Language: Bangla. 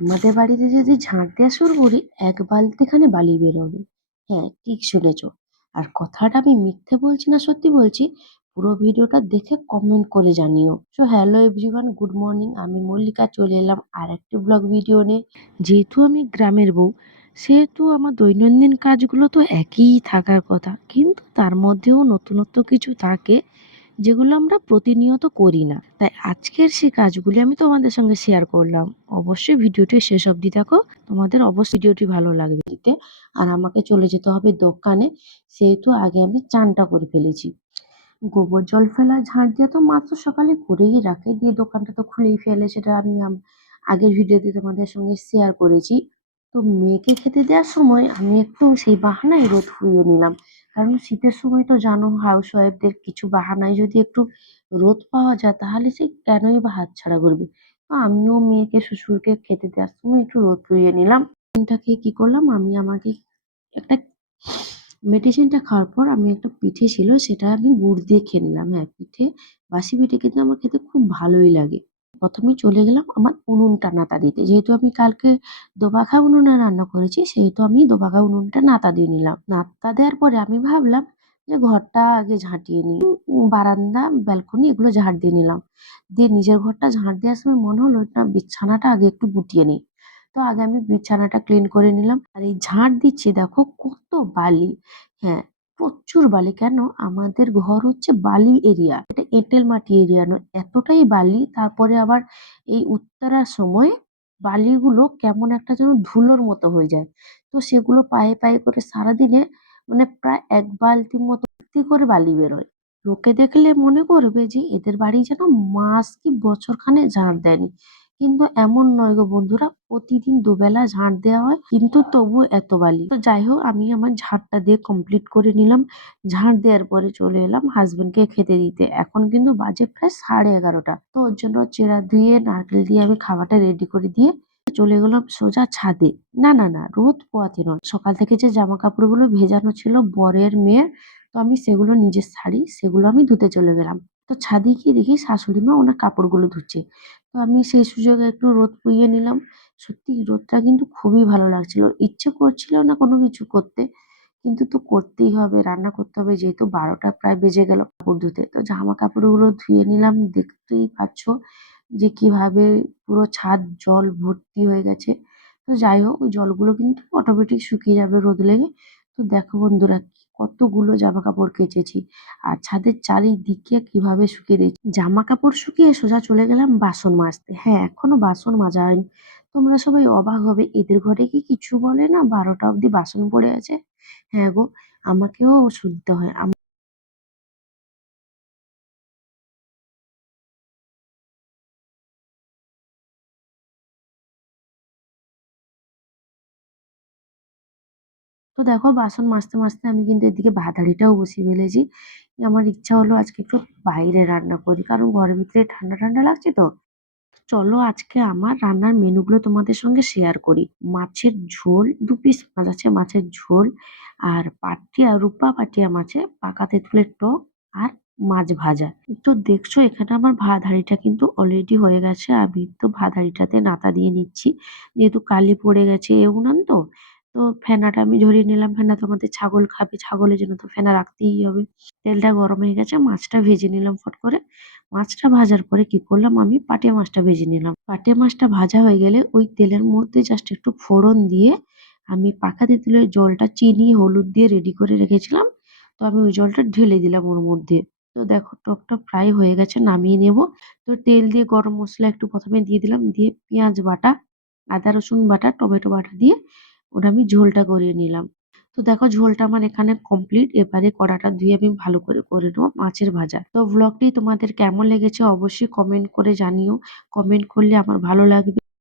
আমাদের বাড়িতে যদি ঝাঁট দেওয়া শুরু করি, এক বালতিখানে বালি বেরোবে। হ্যাঁ, ঠিক শুনেছ। আর কথাটা আমি মিথ্যে বলছি না সত্যি বলছি। পুরো ভিডিওটা দেখে কমেন্ট করে জানিও। So hello everyone, good morning. আমি মল্লিকা চলে এলাম আর একটি ব্লগ ভিডিও নিয়ে। যেহেতু আমি গ্রামের বউ, সেহেতু আমার দৈনন্দিন কাজগুলো তো একই থাকার কথা, কিন্তু তার মধ্যেও নতুনত্ব কিছু থাকে যেগুলো আমরা প্রতিনিয়ত করি না। তাই আজকের সেই কাজগুলি আমি তোমাদের সঙ্গে শেয়ার করলাম। অবশ্যই ভিডিওটি শেষ অবধি দেখো, তোমাদের অবশ্যই ভিডিওটি ভালো লাগবে দিতে। আর আমাকে চলে যেতে হবে দোকানে, সেহেতু আগে আমি চানটা করে ফেলেছি। গোবর জল ফেলা ঝাড় দিয়ে তো মা তো সকালে করেই রাখে, দিয়ে দোকানটা তো খুলেই ফেলে, সেটা আমি আগের ভিডিওতে তোমাদের সঙ্গে শেয়ার করেছি। তো মেয়েকে খেতে দেওয়ার সময় আমি একটু সেই বাহানায় রোদ ফুইয়ে নিলাম, কারণ শীতের সময় তো জানো হাউস ওয়াইফদের কিছু বাহানায় যদি একটু রোদ পাওয়া যায় তাহলে সে কেনই বা হাতছাড়া করবে। তো আমিও মেয়েকে শ্বশুরকে খেতে দেওয়ার সময় একটু রোদ ফুইয়ে নিলাম। মেডিসিনটা খেয়ে কি করলাম, আমি আমাকে একটা মেডিসিনটা খাওয়ার পর আমি একটা পিঠে ছিল সেটা আমি গুড় দিয়ে খেয়ে নিলাম। হ্যাঁ, বাসি পিঠে কিন্তু আমার খেতে খুব ভালোই লাগে। প্রথমেই চলে গেলাম আমার উনুনটা নাতা দিতে। যেহেতু আমি কালকে দোবাখা উনুনে রান্না করেছি, সেহেতু আমি দোবাখা উনুনটা নাতা দিয়ে নিলাম। নাতা দেওয়ার পরে আমি ভাবলাম যে ঘরটা আগে ঝাঁটিয়ে নিই। বারান্দা, ব্যালকনি এগুলো ঝাঁট দিয়ে নিলাম। দিয়ে নিজের ঘরটা ঝাঁট দেওয়ার সময় মনে হলো না, বিছানাটা আগে একটু গুটিয়ে নিই। তো আগে আমি বিছানাটা ক্লিন করে নিলাম। আর এই ঝাঁট দিচ্ছি দেখো কত বালি। হ্যাঁ, প্রচুর বালি। কেন, আমাদের ঘর হচ্ছে বালি এরিয়া, এটা এঁটেল মাটি এরিয়া নয়, এতটাই বালি। তারপরে আবার এই উত্তরার সময় বালিগুলো কেমন একটা যেন ধুলোর মতো হয়ে যায়। তো সেগুলো পায়ে পায়ে করে সারাদিনে মানে প্রায় এক বালতির মতো ভর্তি করে বালি বেরোয়। লোকে দেখলে মনে করবে যে এদের বাড়ি যেন মাস কি বছর খানে ঝাঁট দেয়নি। কিন্তু এমন নয় গো বন্ধুরা, প্রতিদিন দুবেলা ঝাঁট দেওয়া হয়, কিন্তু তবুও এত বালি। তো যাই হোক, আমি আমার ঝাঁটটা দিয়ে কমপ্লিট করে নিলাম। ঝাঁট দেওয়ার পরে চলে এলাম হাজবেন্ডকে খেতে দিতে। এখন কিন্তু বাজে প্রায় 11:30। তো ওর জন্য চেরা ধুয়ে নারকেল দিয়ে আমি খাবারটা রেডি করে দিয়ে চলে গেলাম সোজা ছাদে। না না না, রোদ পোয়াতে নয়, সকাল থেকে যে জামা কাপড়গুলো ভেজানো ছিল বরের মেয়ের, তো আমি সেগুলো, নিজের শাড়ি, সেগুলো আমি ধুতে চলে গেলাম। তো ছাদে গিয়ে দেখি শাশুড়ি মা ওনার কাপড়গুলো ধুচ্ছে। তো আমি সেই সুযোগে একটু রোদ পুইয়ে নিলাম। সত্যি রোদটা কিন্তু খুবই ভালো লাগছিল। ইচ্ছে করছিল না কোনো কিছু করতে, কিন্তু তো করতেই হবে, রান্না করতে হবে, যেহেতু 12টা প্রায় বেজে গেল কাপড় ধুতে। তো জামা কাপড়গুলো ধুয়ে নিলাম। দেখতেই পাচ্ছ যে কিভাবে পুরো ছাদ জল ভর্তি হয়ে গেছে। তো যাই হোক, ওই জলগুলো কিন্তু অটোমেটিক শুকিয়ে যাবে রোদ লেগে। তো দেখো বন্ধুরা, কতগুলো জামা কাপড় কেচেছি আর ছাদের চারিদিকে কিভাবে শুকিয়ে দিয়েছি। জামা কাপড় শুকিয়ে সোজা চলে গেলাম বাসন মাজতে। হ্যাঁ, এখনো বাসন মাজা হয়নি। তোমরা সবাই অবাক হবে, এদের ঘরে কি কিছু বলে না, 12টা অব্দি বাসন পড়ে আছে। হ্যাঁ গো, আমাকেও শুনতে হয়। তো দেখো, বাসন মাজতে মাজতে আমি কিন্তু এদিকে ভাত হাঁড়িটাও বসিয়ে ফেলেছি। আমার ইচ্ছা হলো আজকে একটু বাইরে রান্না করি, কারণ ঘরের ভিতরে ঠান্ডা ঠান্ডা লাগছে তো। চলো আজকে আমার রান্নার মেনুগুলো তোমাদের সঙ্গে শেয়ার করি। মাছের ঝোল, 2 পিস মাছ আছে, মাছের ঝোল। আর পাটিয়া, রূপা পাটিয়া মাছে পাকা তেঁতুলের টক। আর মাছ ভাজা। তো দেখছো এখানে আমার ভাত হাঁড়িটা কিন্তু অলরেডি হয়ে গেছে। আমি তো ভাত হাঁড়িটাতে নাতা দিয়ে নিচ্ছি, যেহেতু কালি পড়ে গেছে এ উনান তো। তো ফেনাটা আমি ঝরিয়ে নিলাম। ফেনা তো আমাদের ছাগল খাবে, ছাগলের জন্য তো ফেনা রাখতেই হবে। তেলটা গরম হয়ে গেছে, মাছটা ভেজে নিলাম ফট করে। মাছটা ভাজার পরে কি করলাম, আমি পাটিয়া মাছটা ভেজে নিলাম। পাটিয়া মাছটা ভাজা হয়ে গেলে ওই তেলের মধ্যে জাস্ট একটু ফোড়ন দিয়ে আমি পাকা তেঁতুলের জলটা চিনি হলুদ দিয়ে রেডি করে রেখেছিলাম, তো আমি ওই জলটা ঢেলে দিলাম ওর মধ্যে। তো দেখো টকটা প্রায় হয়ে গেছে, নামিয়ে নেব। তো তেল দিয়ে গরম মশলা একটু প্রথমে দিয়ে দিলাম, দিয়ে পেঁয়াজ বাটা, আদা রসুন বাটা, টমেটো বাটা দিয়ে ওটা আমি ঝোলটা করিয়ে নিলাম। তো দেখো ঝোলটা আমার এখানে কমপ্লিট। এবারে কড়াটা ধুয়ে আমি ভালো করে করে নেবো মাছের ভাজা। তো ব্লগটি তোমাদের কেমন লেগেছে অবশ্যই কমেন্ট করে জানিও। কমেন্ট করলে আমার ভালো লাগবে।